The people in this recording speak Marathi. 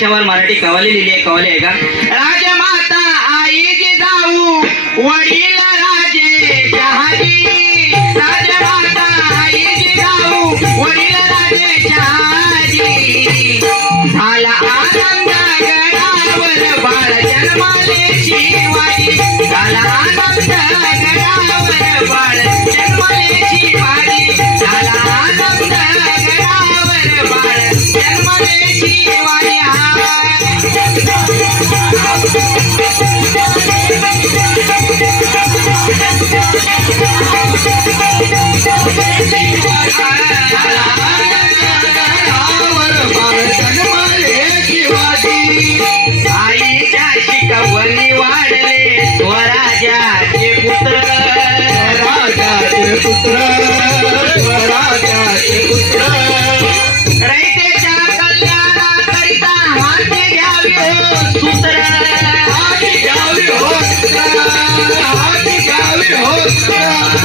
याच्यावर मराठी कवाली लिहिली आहे. कवाली आहे का? राजमाता आई जिजाऊ वडील राजे शहाजी, राजमाता आई जिजाऊ वडील राजे शहाजी. झाला आनंद गडावर बाळ जन्माले शिवाजी, झाला आनंद गडावर बाळ जन्माले शिवाजी, झाला आनंद गडावर बाळ जन्माले शिवाजी. आईच्या शिकवणी वाढले स्वराजाचे पुत्र, स्वराजाचे पुत्र, स्वराजाचे पुत्र. रयतेच्या कल्याणाकरिता हाती घ्यावी हो सूत्र, हाती घ्यावी हो सूत्र, हाती घ्यावी हो सूत्र.